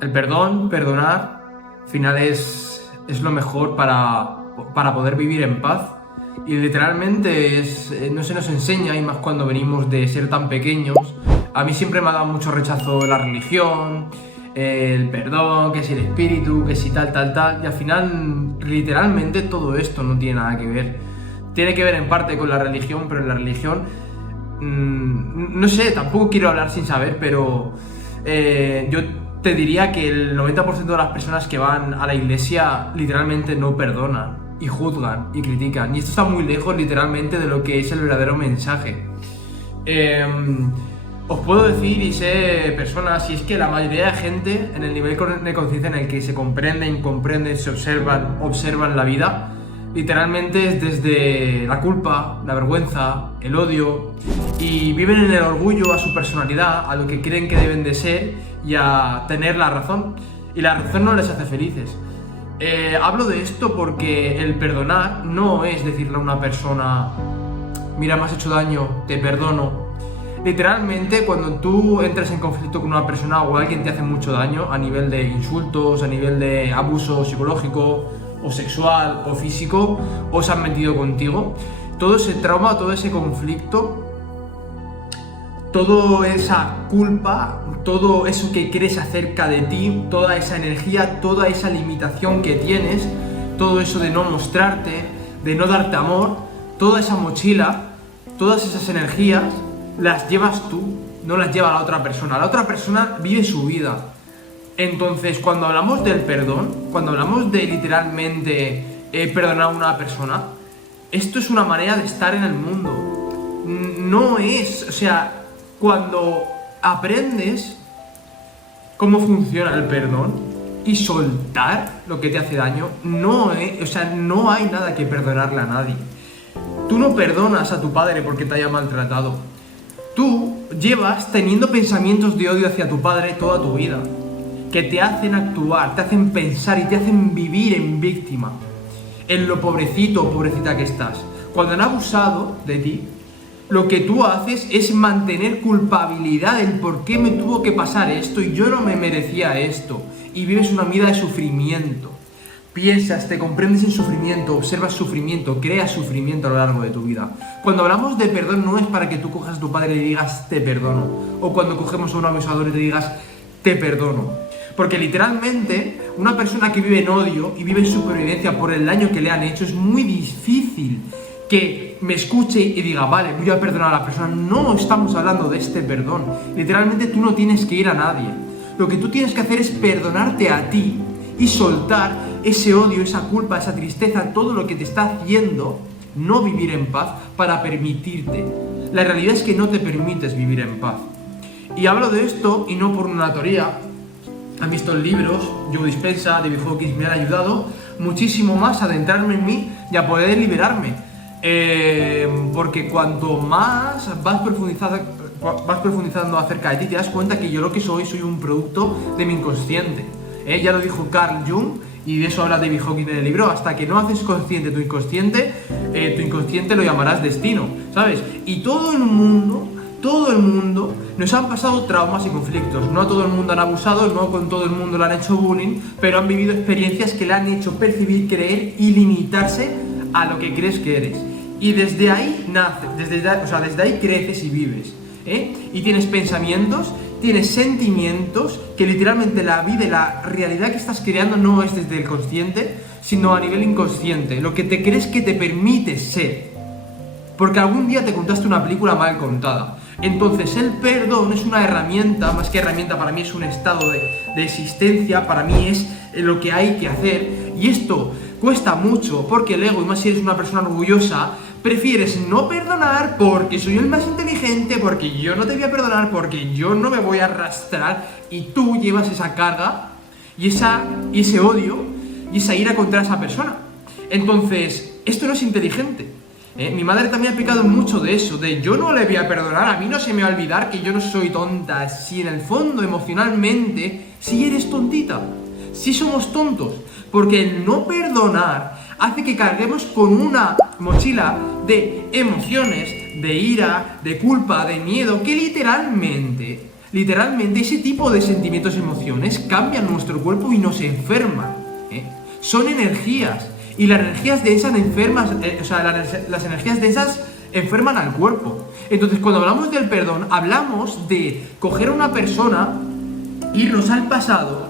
El perdón, perdonar, al final es lo mejor para poder vivir en paz. Y literalmente no se nos enseña, y más cuando venimos de ser tan pequeños. A mí siempre me ha dado mucho rechazo la religión, el perdón, que si el espíritu, que si tal, tal, tal. Y al final, literalmente, todo esto no tiene nada que ver. Tiene que ver en parte con la religión, pero en la religión, no sé, tampoco quiero hablar sin saber, pero yo te diría que el 90% de las personas que van a la iglesia literalmente no perdonan y juzgan y critican. Y esto está muy lejos literalmente de lo que es el verdadero mensaje. Os puedo decir, y sé personas, y es que la mayoría de gente en el nivel de conciencia en el que se comprenden, se observan la vida, literalmente es desde la culpa, la vergüenza, el odio, y viven en el orgullo a su personalidad, a lo que creen que deben de ser y a tener la razón. Y la razón no les hace felices. Hablo de esto porque el perdonar no es decirle a una persona: mira, me has hecho daño, te perdono. Literalmente, cuando tú entras en conflicto con una persona o alguien te hace mucho daño a nivel de insultos, a nivel de abuso psicológico o sexual o físico, o se han metido contigo, todo ese trauma, todo ese conflicto, toda esa culpa, todo eso que crees acerca de ti, toda esa energía, toda esa limitación que tienes, todo eso de no mostrarte, de no darte amor, toda esa mochila, todas esas energías las llevas tú, no las lleva la otra persona. La otra persona vive su vida. Entonces, cuando hablamos del perdón, cuando hablamos de literalmente perdonar a una persona, esto es una manera de estar en el mundo. No es, o sea, cuando aprendes cómo funciona el perdón y soltar lo que te hace daño, no hay nada que perdonarle a nadie. Tú no perdonas a tu padre porque te haya maltratado. Tú llevas teniendo pensamientos de odio hacia tu padre toda tu vida, que te hacen actuar, te hacen pensar y te hacen vivir en víctima, en lo pobrecito o pobrecita que estás. Cuando han abusado de ti, lo que tú haces es mantener culpabilidad del por qué me tuvo que pasar esto y yo no me merecía esto, y vives una vida de sufrimiento. Piensas, te comprendes en sufrimiento, observas sufrimiento, creas sufrimiento a lo largo de tu vida. Cuando hablamos de perdón no es para que tú cojas a tu padre y le digas te perdono, o cuando cogemos a un abusador y te digas te perdono. Porque literalmente una persona que vive en odio y vive en supervivencia por el daño que le han hecho, es muy difícil que me escuche y diga, vale, voy a perdonar a la persona. No estamos hablando de este perdón. Literalmente tú no tienes que ir a nadie. Lo que tú tienes que hacer es perdonarte a ti y soltar ese odio, esa culpa, esa tristeza, todo lo que te está haciendo no vivir en paz para permitirte. La realidad es que no te permites vivir en paz. Y hablo de esto y no por una teoría. Han visto libros, Joe Dispenza, David Hawkins, me han ayudado muchísimo más a adentrarme en mí y a poder liberarme. Porque cuanto más vas profundizando acerca de ti, te das cuenta que yo lo que soy un producto de mi inconsciente. Ya lo dijo Carl Jung, y de eso habla David Hawkins en el libro: hasta que no haces consciente tu inconsciente lo llamarás destino, ¿sabes? Y todo el mundo nos han pasado traumas y conflictos. No a todo el mundo han abusado, no con todo el mundo le han hecho bullying, pero han vivido experiencias que le han hecho percibir, creer y limitarse a lo que crees que eres. Y desde ahí naces, desde ahí creces y vives, y tienes pensamientos, tienes sentimientos, que literalmente la vida y la realidad que estás creando no es desde el consciente, sino a nivel inconsciente, lo que te crees que te permites ser, porque algún día te contaste una película mal contada. Entonces el perdón es una herramienta, más que herramienta, para mí es un estado de existencia, para mí es lo que hay que hacer, y esto cuesta mucho, porque el ego, y más si eres una persona orgullosa, prefieres no perdonar porque soy el más inteligente, porque yo no te voy a perdonar, porque yo no me voy a arrastrar, y tú llevas esa carga y ese odio y esa ira contra esa persona. Entonces, esto no es inteligente. Mi madre también ha pecado mucho de eso, de yo no le voy a perdonar, a mí no se me va a olvidar que yo no soy tonta. Si en el fondo, emocionalmente, sí eres tontita, sí somos tontos, porque el no perdonar hace que carguemos con una mochila de emociones, de ira, de culpa, de miedo, que literalmente Literalmente, ese tipo de sentimientos y emociones cambian nuestro cuerpo y nos enferman. Son energías. Y las energías densas las energías densas enferman al cuerpo. Entonces, cuando hablamos del perdón, hablamos de coger a una persona, irnos al pasado,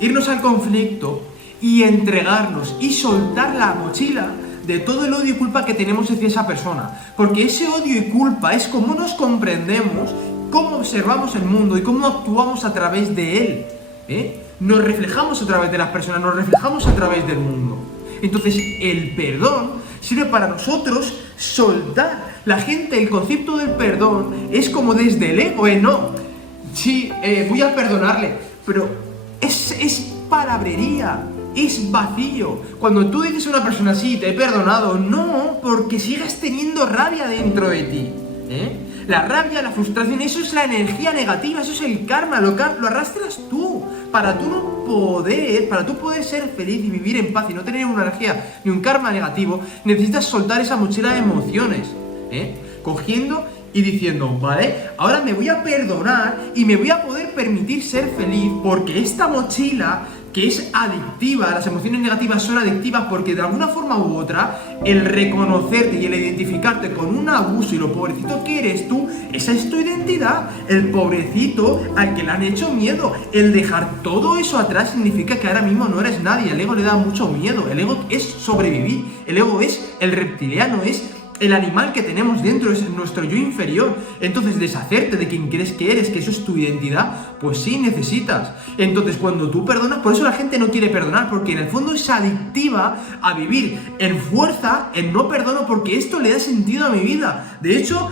irnos al conflicto y entregarnos y soltar la mochila de todo el odio y culpa que tenemos hacia esa persona. Porque ese odio y culpa es cómo nos comprendemos, cómo observamos el mundo y cómo actuamos a través de él. Nos reflejamos a través de las personas, nos reflejamos a través del mundo. Entonces, el perdón sirve para nosotros soltar. La gente, el concepto del perdón es como desde el ego, no. Sí, voy a perdonarle, pero es palabrería, es vacío. Cuando tú dices a una persona así, te he perdonado, no, porque sigues teniendo rabia dentro de ti. La rabia, la frustración, eso es la energía negativa, eso es el karma, lo arrastras tú. Para tú poder ser feliz y vivir en paz y no tener una energía ni un karma negativo, necesitas soltar esa mochila de emociones, cogiendo y diciendo, vale, ahora me voy a perdonar y me voy a poder permitir ser feliz, porque esta mochila que es adictiva, las emociones negativas son adictivas porque de alguna forma u otra, el reconocerte y el identificarte con un abuso y lo pobrecito que eres tú, esa es tu identidad. El pobrecito al que le han hecho miedo. El dejar todo eso atrás significa que ahora mismo no eres nadie. El ego le da mucho miedo. El ego es sobrevivir. El ego es el reptiliano, es el animal que tenemos dentro, es nuestro yo inferior. Entonces, deshacerte de quien crees que eres, que eso es tu identidad, pues sí necesitas. Entonces, cuando tú perdonas, por eso la gente no quiere perdonar, porque en el fondo es adictiva a vivir en fuerza, en no perdono, porque esto le da sentido a mi vida. De hecho,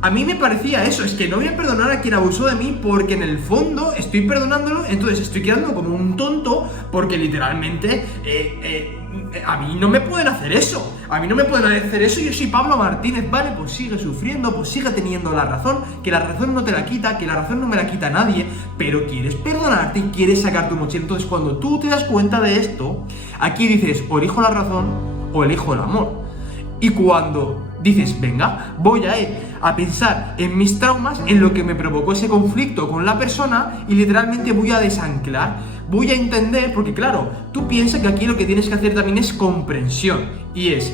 a mí me parecía eso, es que no voy a perdonar a quien abusó de mí porque en el fondo estoy perdonándolo, entonces estoy quedando como un tonto porque literalmente a mí no me pueden hacer eso. A mí no me pueden hacer eso, yo soy Pablo Martínez, vale, pues sigue sufriendo, pues sigue teniendo la razón, que la razón no te la quita, que la razón no me la quita nadie, pero quieres perdonarte y quieres sacar tu mochila. Entonces cuando tú te das cuenta de esto, aquí dices, o elijo la razón o elijo el amor. Y cuando dices, venga, voy a pensar en mis traumas, en lo que me provocó ese conflicto con la persona y literalmente voy a desanclar, voy a entender, porque claro, tú piensas que aquí lo que tienes que hacer también es comprensión y es,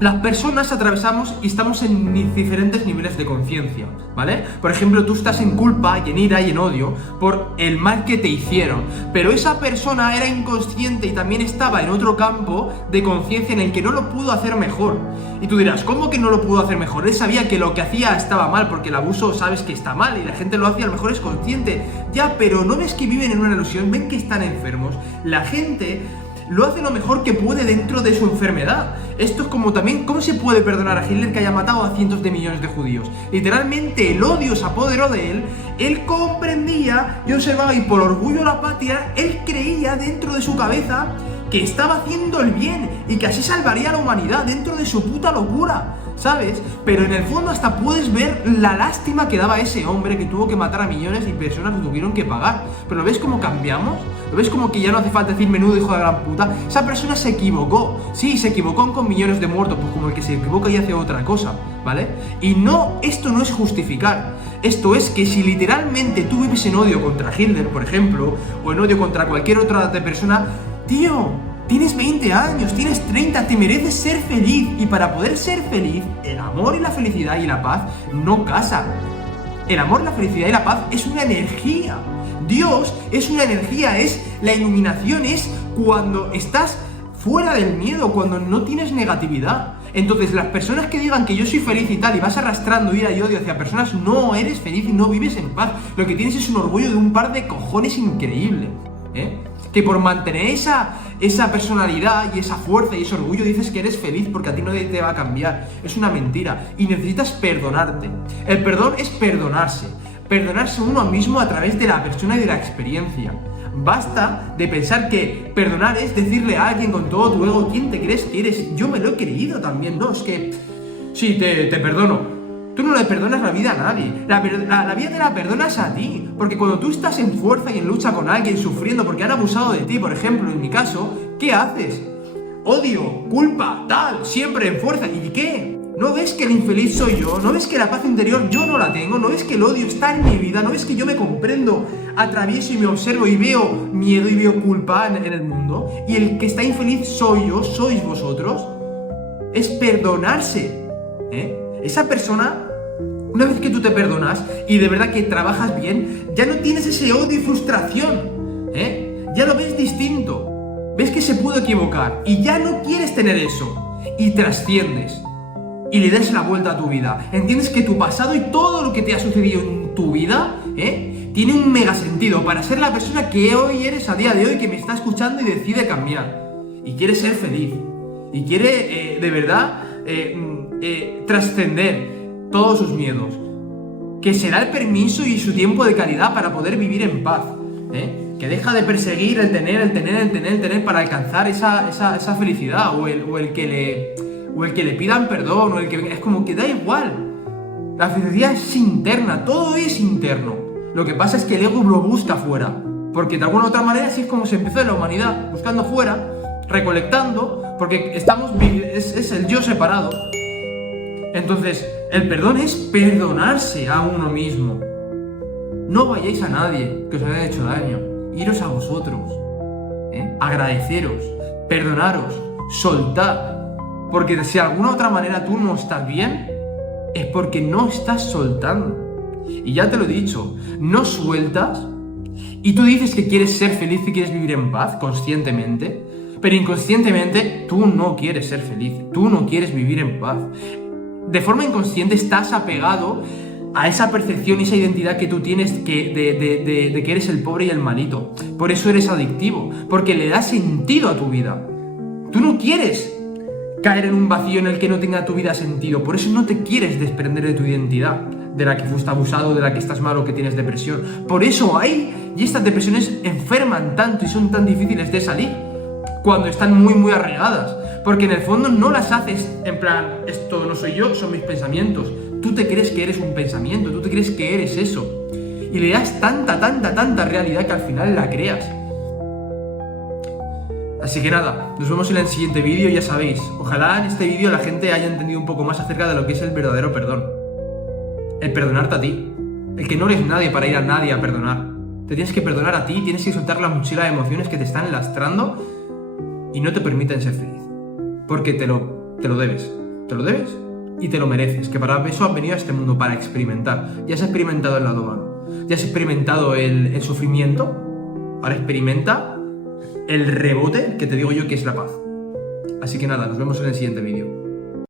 las personas atravesamos y estamos en diferentes niveles de conciencia, ¿vale? Por ejemplo, tú estás en culpa y en ira y en odio por el mal que te hicieron, pero esa persona era inconsciente y también estaba en otro campo de conciencia en el que no lo pudo hacer mejor. Y tú dirás, ¿cómo que no lo pudo hacer mejor? Él sabía que lo que hacía estaba mal, porque el abuso sabes que está mal y la gente lo hace, a lo mejor es consciente. Ya, pero no ves que viven en una ilusión, ven que están enfermos. La gente lo hace lo mejor que puede dentro de su enfermedad. Esto es como también, ¿cómo se puede perdonar a Hitler que haya matado a cientos de millones de judíos? Literalmente el odio se apoderó de él comprendía y observaba y por orgullo a la patria, él creía dentro de su cabeza que estaba haciendo el bien y que así salvaría a la humanidad dentro de su puta locura, ¿sabes? Pero en el fondo hasta puedes ver la lástima que daba ese hombre que tuvo que matar a millones de personas que tuvieron que pagar. Pero ¿lo ves cómo cambiamos? ¿Lo ves como que ya no hace falta decir menudo hijo de la gran puta? Esa persona se equivocó. Sí, se equivocó con millones de muertos, pues como el que se equivoca y hace otra cosa, ¿vale? Y no, esto no es justificar. Esto es que si literalmente tú vives en odio contra Hitler, por ejemplo, o en odio contra cualquier otra persona, tío, tienes 20 años, tienes 30, te mereces ser feliz. Y para poder ser feliz, el amor y la felicidad y la paz no casan. El amor, la felicidad y la paz es una energía. Dios es una energía, es la iluminación, es cuando estás fuera del miedo, cuando no tienes negatividad. Entonces las personas que digan que yo soy feliz y tal y vas arrastrando ira y odio hacia personas, no eres feliz y no vives en paz. Lo que tienes es un orgullo de un par de cojones increíble, que por mantener esa personalidad y esa fuerza y ese orgullo dices que eres feliz porque a ti nadie te va a cambiar. Es una mentira y necesitas perdonarte. El perdón es perdonarse uno mismo a través de la persona y de la experiencia. Basta de pensar que perdonar es decirle a alguien con todo tu ego, ¿quién te crees que eres? Yo me lo he creído también, ¿no? Es que, sí, te perdono. Tú no le perdonas la vida a nadie, la vida te la perdonas a ti, porque cuando tú estás en fuerza y en lucha con alguien sufriendo porque han abusado de ti, por ejemplo, en mi caso, ¿qué haces? Odio, culpa, tal, siempre en fuerza, ¿y qué? ¿No ves que el infeliz soy yo? ¿No ves que la paz interior yo no la tengo? ¿No ves que el odio está en mi vida? ¿No ves que yo me comprendo, atravieso y me observo y veo miedo y veo culpa en el mundo? Y el que está infeliz soy yo, sois vosotros. Es perdonarse, Esa persona, una vez que tú te perdonas y de verdad que trabajas bien, ya no tienes ese odio y frustración, Ya lo ves distinto. Ves que se pudo equivocar y ya no quieres tener eso. Y trasciendes. Y le das la vuelta a tu vida. Entiendes que tu pasado y todo lo que te ha sucedido en tu vida, tiene un mega sentido para ser la persona que hoy eres a día de hoy, que me está escuchando y decide cambiar. Y quiere ser feliz. Y quiere, de verdad, trascender todos sus miedos. Que se da el permiso y su tiempo de calidad para poder vivir en paz. Que deja de perseguir el tener para alcanzar esa felicidad. O el que le pidan perdón, es como que da igual. La felicidad es interna, todo es interno. Lo que pasa es que el ego lo busca fuera, porque de alguna u otra manera así es como se empezó en la humanidad, buscando fuera, recolectando, porque es el yo separado. Entonces, el perdón es perdonarse a uno mismo. No vayáis a nadie que os haya hecho daño, iros a vosotros, agradeceros, perdonaros, soltar. Porque si de alguna otra manera tú no estás bien, es porque no estás soltando. Y ya te lo he dicho, no sueltas y tú dices que quieres ser feliz y quieres vivir en paz conscientemente, pero inconscientemente tú no quieres ser feliz, tú no quieres vivir en paz. De forma inconsciente estás apegado a esa percepción y esa identidad que tú tienes de que eres el pobre y el malito. Por eso eres adictivo, porque le da sentido a tu vida. Tú no quieres caer en un vacío en el que no tenga tu vida sentido. Por eso no te quieres desprender de tu identidad, de la que fuiste abusado, de la que estás mal o que tienes depresión. Por eso y estas depresiones enferman tanto y son tan difíciles de salir cuando están muy muy arraigadas. Porque en el fondo no las haces en plan, esto no soy yo, son mis pensamientos. Tú te crees que eres un pensamiento, tú te crees que eres eso. Y le das tanta realidad que al final la creas. Así que nada, nos vemos en el siguiente vídeo, ya sabéis. Ojalá en este vídeo la gente haya entendido un poco más acerca de lo que es el verdadero perdón. El perdonarte a ti. El que no eres nadie para ir a nadie a perdonar. Te tienes que perdonar a ti, tienes que soltar la mochila de emociones que te están lastrando y no te permiten ser feliz. Porque te lo debes. Te lo debes y te lo mereces. Que para eso has venido a este mundo, para experimentar. Ya has experimentado el lado malo. Ya has experimentado el sufrimiento. Ahora experimenta el rebote que te digo yo que es la paz. Así que nada, nos vemos en el siguiente vídeo.